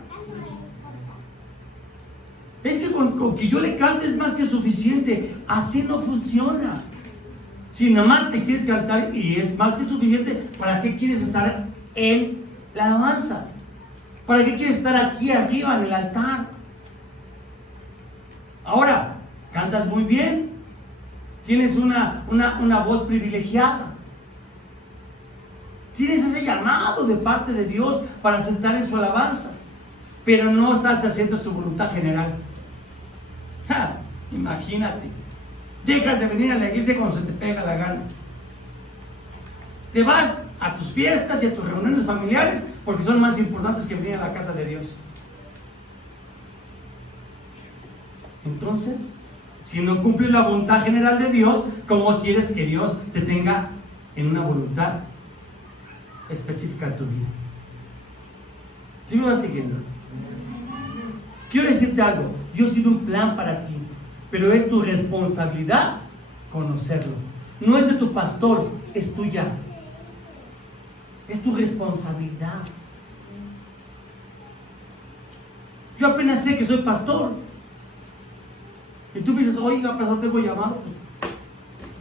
Es que con que yo le cante es más que suficiente. Así no funciona. Si nada más te quieres cantar y es más que suficiente, ¿para qué quieres estar en la alabanza? ¿Para qué quieres estar aquí arriba en el altar? Ahora, cantas muy bien. Tienes una voz privilegiada. Tienes ese llamado de parte de Dios para estar en su alabanza, pero no estás haciendo su voluntad general. Imagínate, dejas de venir a la iglesia cuando se te pega la gana. Te vas a tus fiestas y a tus reuniones familiares porque son más importantes que venir a la casa de Dios. Entonces, si no cumples la voluntad general de Dios, ¿cómo quieres que Dios te tenga en una voluntad específica de tu vida? ¿Sí me vas siguiendo? Quiero decirte algo. Dios tiene un plan para ti, pero es tu responsabilidad conocerlo. No es de tu pastor, es tuya. Es tu responsabilidad. Yo apenas sé que soy pastor. Y tú me dices: oiga, pastor, tengo llamado.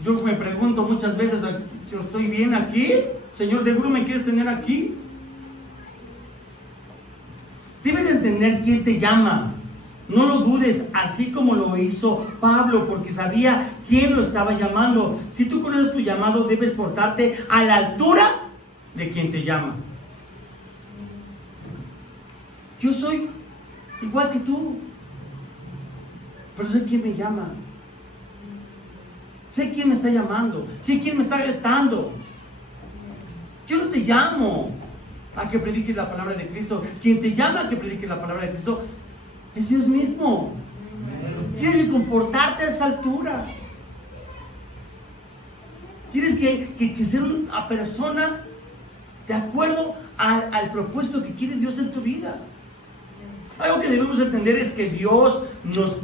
Yo me pregunto muchas veces: ¿yo estoy bien aquí? Señor, ¿seguro me quieres tener aquí? Debes de entender quién te llama. No lo dudes, así como lo hizo Pablo, porque sabía quién lo estaba llamando. Si tú conoces tu llamado, debes portarte a la altura de quien te llama. Yo soy igual que tú, pero sé quién me llama. Sé quién me está llamando. Sé quién me está retando. Yo no te llamo a que prediques la palabra de Cristo. Quien te llama a que prediques la palabra de Cristo es Dios mismo. Tienes que comportarte a esa altura. Tienes que ser una persona de acuerdo al propósito que quiere Dios en tu vida. Algo que debemos entender es que Dios nos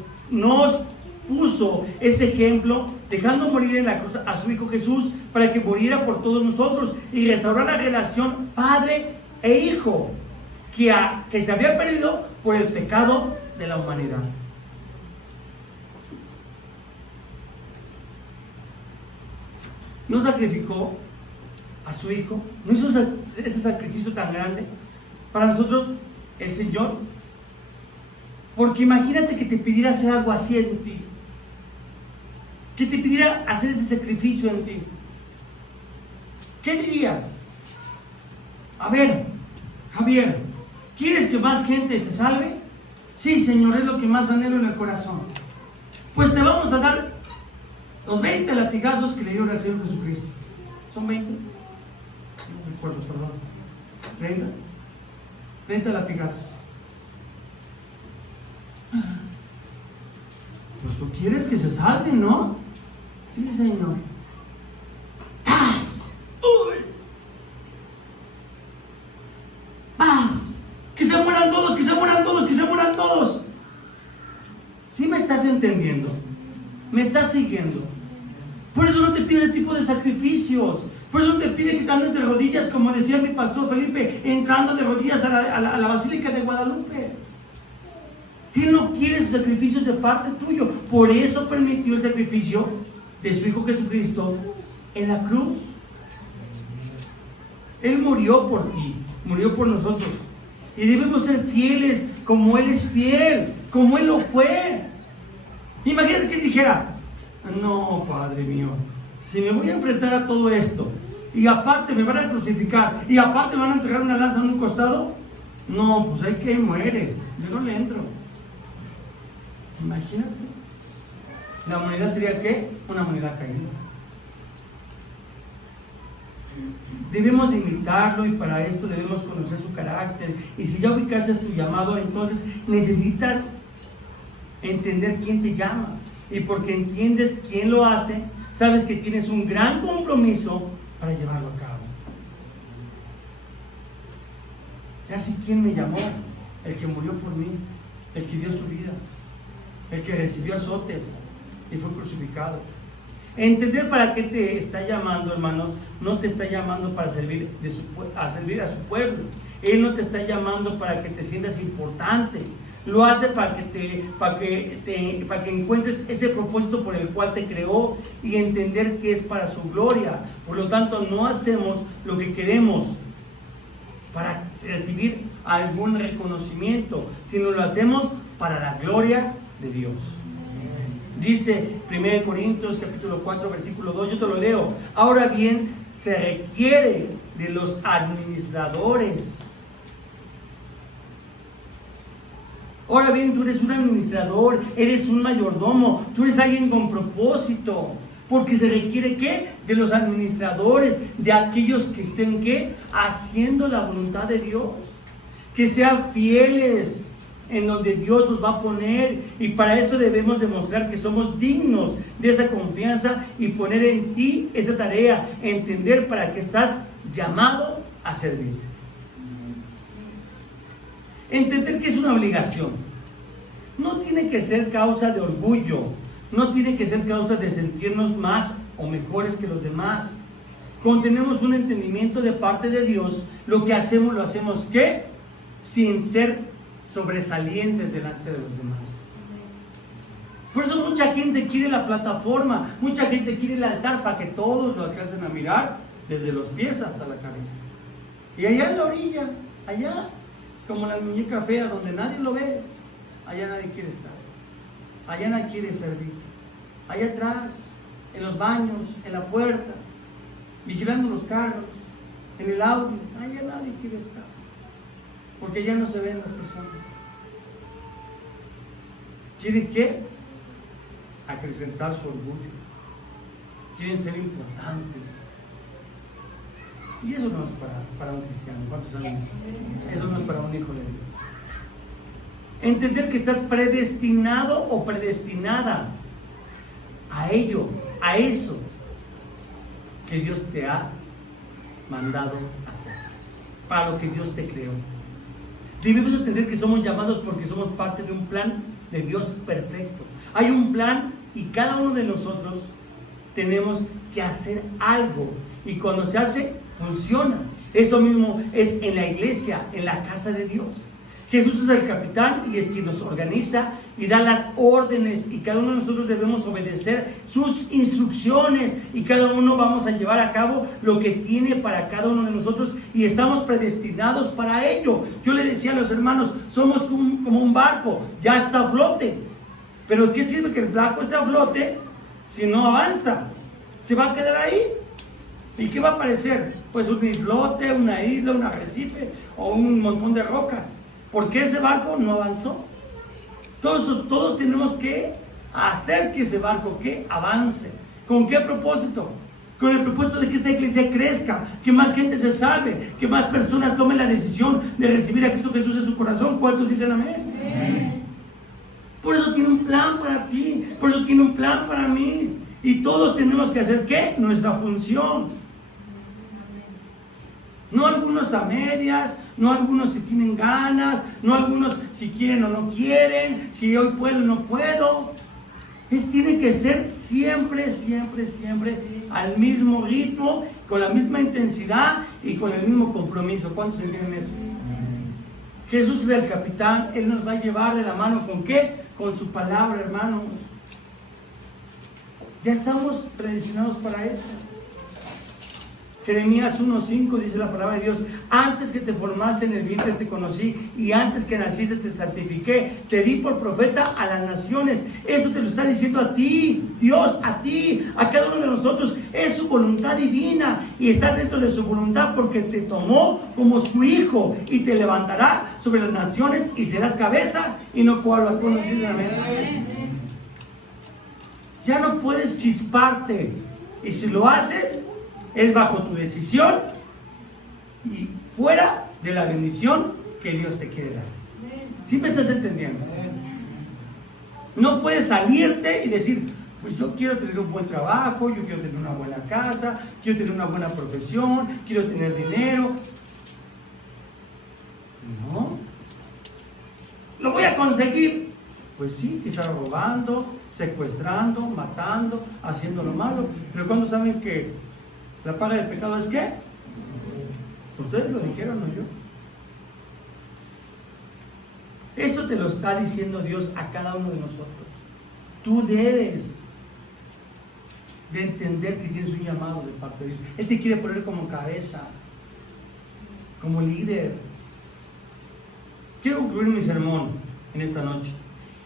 puso ese ejemplo, dejando morir en la cruz a su Hijo Jesús para que muriera por todos nosotros y restaurar la relación padre e hijo que se había perdido por el pecado de la humanidad. No sacrificó a su Hijo, no hizo ese sacrificio tan grande para nosotros, el Señor. Porque imagínate que te pidiera hacer algo así en ti, que te pidiera hacer ese sacrificio en ti. ¿Qué dirías? A ver, Javier, ¿quieres que más gente se salve? Sí, Señor, es lo que más anhelo en el corazón. Pues te vamos a dar los 20 latigazos que le dieron al Señor Jesucristo. ¿Son 20? No recuerdo, perdón. ¿30? 30 latigazos. Pues tú quieres que se salven, ¿no? Sí, Señor. ¡Paz! ¡Uy! ¡Paz! ¡Que se mueran todos, que se mueran todos, que se mueran todos! ¿Sí me estás entendiendo? ¿Me estás siguiendo? Por eso no te pide el tipo de sacrificios. Por eso no te pide que te andes de rodillas, como decía mi pastor Felipe, entrando de rodillas a la Basílica de Guadalupe. Él no quiere sacrificios de parte tuyo. Por eso permitió el sacrificio de su Hijo Jesucristo en la cruz. Él murió por ti, murió por nosotros. Y debemos ser fieles como Él es fiel, como Él lo fue. Imagínate que Él dijera: no, Padre mío, si me voy a enfrentar a todo esto, y aparte me van a crucificar, y aparte me van a entregar una lanza en un costado, no, pues hay que muere, yo no le entro. Imagínate. La humanidad sería ¿qué? Una humanidad caída. Debemos de imitarlo, y para esto debemos conocer su carácter. Y si ya ubicaste tu llamado, entonces necesitas entender quién te llama. Y porque entiendes quién lo hace, sabes que tienes un gran compromiso para llevarlo a cabo. Ya sé quién me llamó: el que murió por mí, el que dio su vida, el que recibió azotes y fue crucificado. Entender para qué te está llamando, hermanos. No te está llamando para servir a su pueblo. Él no te está llamando para que te sientas importante. Lo hace para que encuentres ese propósito por el cual te creó, y entender que es para su gloria. Por lo tanto, no hacemos lo que queremos para recibir algún reconocimiento, sino lo hacemos para la gloria de Dios. Dice 1 Corintios capítulo 4 versículo 2, yo te lo leo: ahora bien, se requiere de los administradores. Ahora bien, tú eres un administrador, eres un mayordomo, tú eres alguien con propósito. Porque se requiere ¿qué? De los administradores, de aquellos que estén ¿qué? Haciendo la voluntad de Dios. Que sean fieles en donde Dios nos va a poner, y para eso debemos demostrar que somos dignos de esa confianza y poner en ti esa tarea, entender para qué estás llamado a servir. Entender que es una obligación. No tiene que ser causa de orgullo, no tiene que ser causa de sentirnos más o mejores que los demás. Cuando tenemos un entendimiento de parte de Dios, lo que hacemos, lo hacemos ¿qué? Sin ser sobresalientes delante de los demás. Por eso mucha gente quiere la plataforma, mucha gente quiere el altar, para que todos lo alcancen a mirar desde los pies hasta la cabeza. Y allá en la orilla, allá, como la muñeca fea, donde nadie lo ve, allá nadie quiere estar. Allá nadie quiere servir. Allá atrás, en los baños, en la puerta, vigilando los carros, en el audio, allá nadie quiere estar. Porque ya no se ven las personas. ¿Quieren qué? Acrecentar su orgullo. Quieren ser importantes. Y eso no es para un cristiano. ¿Cuántos saben eso? Eso no es para un hijo de Dios. Entender que estás predestinado o predestinada a ello, a eso que Dios te ha mandado hacer, para lo que Dios te creó. Debemos entender que somos llamados porque somos parte de un plan de Dios perfecto. Hay un plan, y cada uno de nosotros tenemos que hacer algo, y cuando se hace, funciona. Eso mismo es en la iglesia, en la casa de Dios. Jesús es el capitán y es quien nos organiza y da las órdenes, y cada uno de nosotros debemos obedecer sus instrucciones, y cada uno vamos a llevar a cabo lo que tiene para cada uno de nosotros, y estamos predestinados para ello. Yo le decía a los hermanos, somos como un barco, ya está a flote, pero ¿qué sirve que el barco esté a flote si no avanza? Se va a quedar ahí. ¿Y qué va a aparecer? Pues un islote, una isla, un arrecife o un montón de rocas. ¿Por qué ese barco no avanzó? Todos tenemos que hacer que ese barco que avance. ¿Con qué propósito? Con el propósito de que esta iglesia crezca, que más gente se salve, que más personas tomen la decisión de recibir a Cristo Jesús en su corazón. ¿Cuántos dicen amén? Amén. Por eso tiene un plan para ti, por eso tiene un plan para mí. Y todos tenemos que hacer ¿qué? Nuestra función. No algunos a medias, no algunos si tienen ganas, no algunos si quieren o no quieren, si hoy puedo o no puedo. Tiene que ser siempre, siempre, siempre al mismo ritmo, con la misma intensidad y con el mismo compromiso. ¿Cuántos entienden eso? Jesús es el capitán, Él nos va a llevar de la mano. ¿Con qué? Con su palabra, hermanos. Ya estamos predestinados para eso. Jeremías 1:5 dice la palabra de Dios: antes que te formase en el vientre te conocí, y antes que nacieses te santifiqué, te di por profeta a las naciones. Esto te lo está diciendo a ti, Dios, a ti, a cada uno de nosotros. Es su voluntad divina, y estás dentro de su voluntad porque te tomó como su hijo, y te levantará sobre las naciones y serás cabeza y no cola. Ya no puedes chisparte, y si lo haces es bajo tu decisión y fuera de la bendición que Dios te quiere dar. ¿Sí me estás entendiendo? No puedes salirte y decir, pues yo quiero tener un buen trabajo, yo quiero tener una buena casa, quiero tener una buena profesión, quiero tener dinero. No. ¿Lo voy a conseguir? Pues sí, quizás robando, secuestrando, matando, haciendo lo malo. Pero ¿cuándo saben que la paga del pecado es qué? Ustedes lo dijeron, no yo. Esto te lo está diciendo Dios a cada uno de nosotros. Tú debes de entender que tienes un llamado de parte de Dios. Él te quiere poner como cabeza, como líder. Quiero concluir mi sermón en esta noche,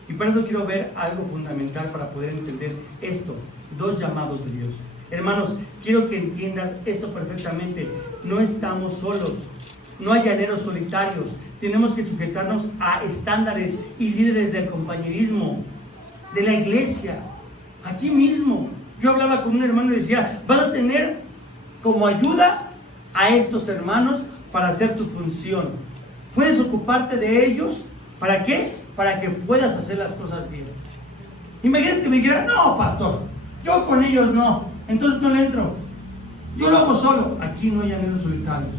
y para eso quiero ver algo fundamental para poder entender esto: dos llamados de Dios. Hermanos, quiero que entiendas esto perfectamente. No estamos solos, no hay llaneros solitarios. Tenemos que sujetarnos a estándares y líderes del compañerismo, de la iglesia, aquí mismo. Yo hablaba con un hermano y decía, vas a tener como ayuda a estos hermanos para hacer tu función. Puedes ocuparte de ellos, ¿para qué? Para que puedas hacer las cosas bien. Imagínate que me dijera, no, pastor, yo con ellos no, entonces no le entro, yo lo hago solo. Aquí no hay llaneros solitarios.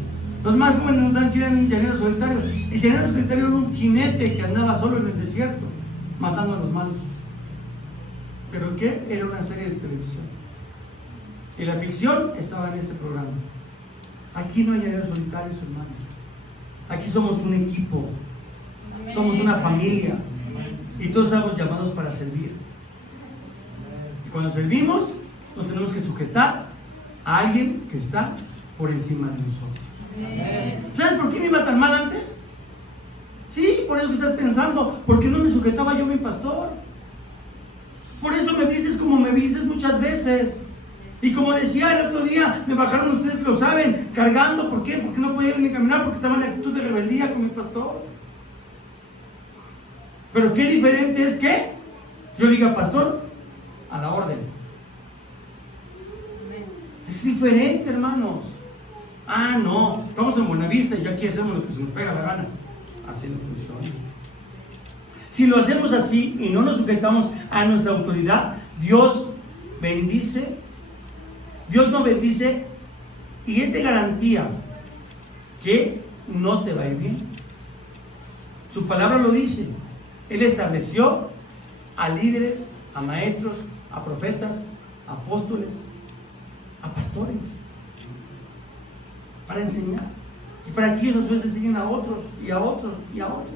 Los más jóvenes no saben quién era un llanero solitario. El llanero solitario era un jinete que andaba solo en el desierto, matando a los malos. ¿Pero qué? Era una serie de televisión, y la ficción estaba en ese programa. Aquí no hay llaneros solitarios, hermanos. Aquí somos un equipo, somos una familia, y todos estamos llamados para servir. Y cuando servimos, nos tenemos que sujetar a alguien que está por encima de nosotros. ¿Sabes por qué me iba tan mal antes? Sí, por eso que estás pensando, porque no me sujetaba yo a mi pastor. Por eso me vistes como me vistes muchas veces. Y como decía el otro día, me bajaron, ustedes lo saben, cargando. ¿Por qué? Porque no podía ni caminar, porque estaba en actitud de rebeldía con mi pastor. Pero qué diferente es que yo le diga, pastor, a la orden. Es diferente, hermanos. Ah, no, estamos en Buenavista y aquí hacemos lo que se nos pega la gana. Así no funciona. Si lo hacemos así y no nos sujetamos a nuestra autoridad, Dios bendice, Dios no bendice, y es de garantía que no te va a ir bien. Su palabra lo dice. Él estableció a líderes, a maestros, a profetas, a apóstoles, a pastores, para enseñar, y para que ellos a su vez enseñen a otros, y a otros, y a otros.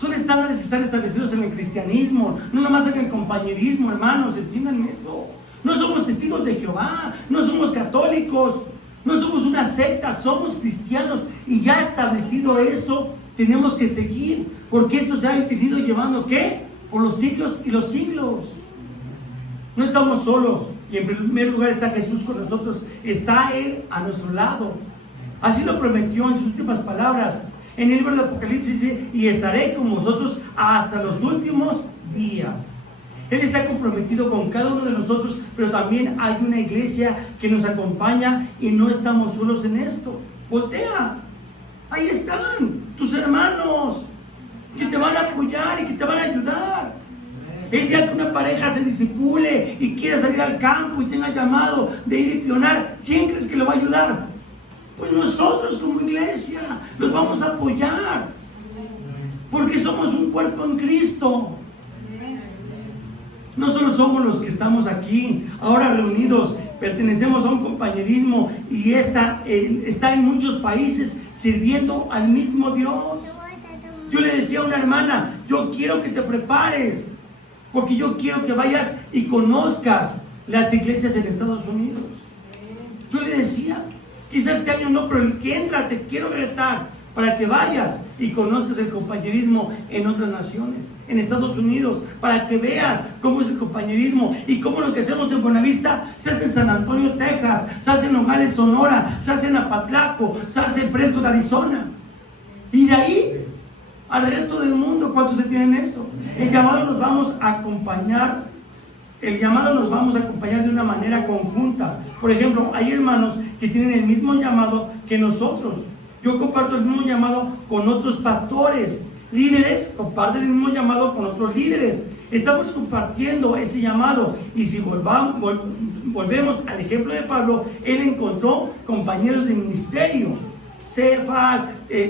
Son estándares que están establecidos en el cristianismo, no nomás en el compañerismo, hermanos, entiendan eso. No somos testigos de Jehová, no somos católicos, no somos una secta, somos cristianos y ya establecido eso, tenemos que seguir, porque esto se ha venido llevando, ¿qué? Por los siglos y los siglos. No estamos solos y en primer lugar está Jesús con nosotros, está Él a nuestro lado. Así lo prometió en sus últimas palabras. En el libro de Apocalipsis dice, y estaré con vosotros hasta los últimos días. Él está comprometido con cada uno de nosotros, pero también hay una iglesia que nos acompaña y no estamos solos en esto. Voltea, ahí están tus hermanos que te van a apoyar y que te van a ayudar. El día que una pareja se disipule y quiera salir al campo y tenga llamado de ir y pionar, ¿quién crees que lo va a ayudar? Pues nosotros como iglesia los vamos a apoyar, porque somos un cuerpo en Cristo. No solo somos los que estamos aquí, ahora reunidos, pertenecemos a un compañerismo y está en muchos países sirviendo al mismo Dios. Yo le decía a una hermana, yo quiero que te prepares, porque yo quiero que vayas y conozcas las iglesias en Estados Unidos. Yo le decía, quizás este año no, pero el que entra te quiero retar para que vayas y conozcas el compañerismo en otras naciones, en Estados Unidos, para que veas cómo es el compañerismo y cómo lo que hacemos en Buenavista se hace en San Antonio, Texas, se hace en Nogales, Sonora, se hace en Apatlaco, se hace en Prescott, Arizona. Y de ahí al resto del mundo, ¿cuántos se tienen eso? El llamado nos vamos a acompañar. El llamado nos vamos a acompañar de una manera conjunta. Por ejemplo, hay hermanos que tienen el mismo llamado que nosotros. Yo comparto el mismo llamado con otros pastores. Líderes comparten el mismo llamado con otros líderes. Estamos compartiendo ese llamado. Y si volvemos al ejemplo de Pablo, él encontró compañeros de ministerio. Cefas,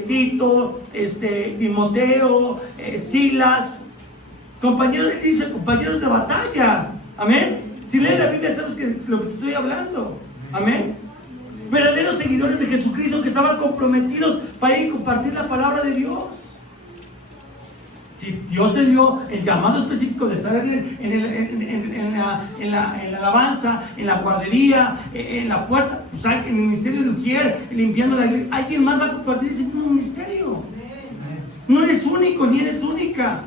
Tito, Timoteo, Silas. Compañeros, él dice, compañeros de batalla. Amén. Si lees la Biblia sabes que lo que te estoy hablando. Amén. Verdaderos seguidores de Jesucristo que estaban comprometidos para ir y compartir la palabra de Dios. Si Dios te dio el llamado específico de estar en la alabanza, en la guardería, en la puerta, pues en el ministerio de Ujier, limpiando la iglesia, alguien más va a compartir ese mismo ministerio. No eres único ni eres única.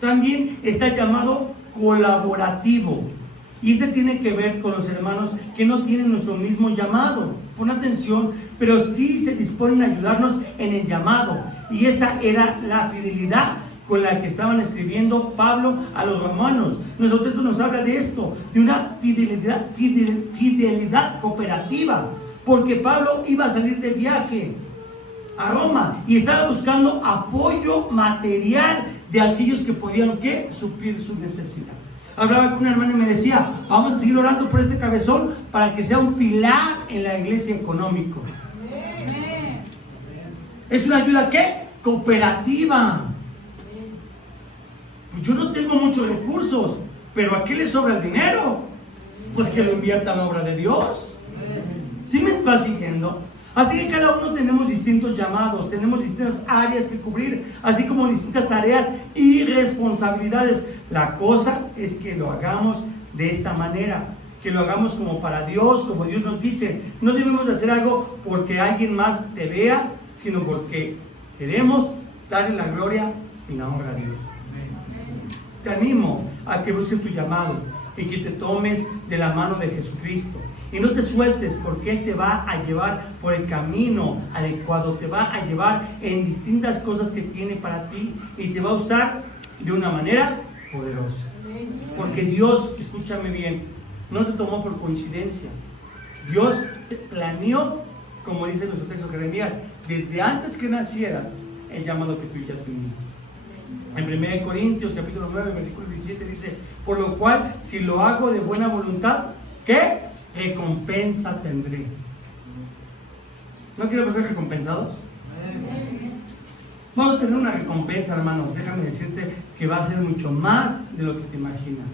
También está el llamado colaborativo. Y este tiene que ver con los hermanos que no tienen nuestro mismo llamado. Pon atención, pero sí se disponen a ayudarnos en el llamado. Y esta era la fidelidad con la que estaban escribiendo Pablo a los romanos. Nuestro texto nos habla de esto, de una fidelidad cooperativa. Porque Pablo iba a salir de viaje a Roma y estaba buscando apoyo material de aquellos que podían, ¿qué? Suplir su necesidad. Hablaba con una hermana y me decía, vamos a seguir orando por este cabezón para que sea un pilar en la iglesia económico. Es una ayuda, ¿qué? Cooperativa. Pues yo no tengo muchos recursos, pero ¿a qué le sobra el dinero? Pues que lo invierta en la obra de Dios. ¿Sí me va siguiendo? Así que cada uno tenemos distintos llamados, tenemos distintas áreas que cubrir, así como distintas tareas y responsabilidades. La cosa es que lo hagamos de esta manera, que lo hagamos como para Dios, como Dios nos dice. No debemos de hacer algo porque alguien más te vea, sino porque queremos darle la gloria y la honra a Dios. Te animo a que busques tu llamado y que te tomes de la mano de Jesucristo. Y no te sueltes, porque Él te va a llevar por el camino adecuado, te va a llevar en distintas cosas que tiene para ti y te va a usar de una manera poderosa. Porque Dios, escúchame bien, no te tomó por coincidencia. Dios te planeó, como dice nuestro texto Jeremías, desde antes que nacieras, el llamado que tú ya tenías. En 1 Corintios capítulo 9, versículo 17 dice, por lo cual, si lo hago de buena voluntad, ¿qué? Recompensa tendré. ¿No queremos ser recompensados? Vamos a tener una recompensa, hermanos. Déjame decirte que va a ser mucho más de lo que te imaginas,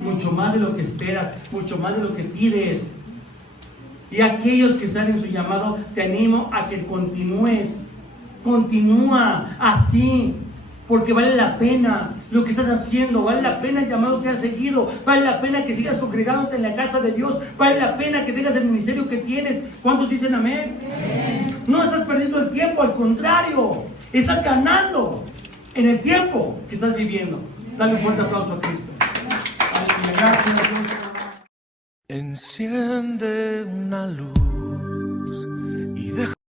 mucho más de lo que esperas, mucho más de lo que pides. Y aquellos que están en su llamado, te animo a que continúes, Continúa así, porque vale la pena lo que estás haciendo, vale la pena el llamado que has seguido, vale la pena que sigas congregándote en la casa de Dios, vale la pena que tengas el ministerio que tienes. ¿Cuántos dicen amén? No estás perdiendo el tiempo, al contrario, estás ganando en el tiempo que estás viviendo. Dale un fuerte aplauso a Cristo. Aleluya, gracias. Enciende una luz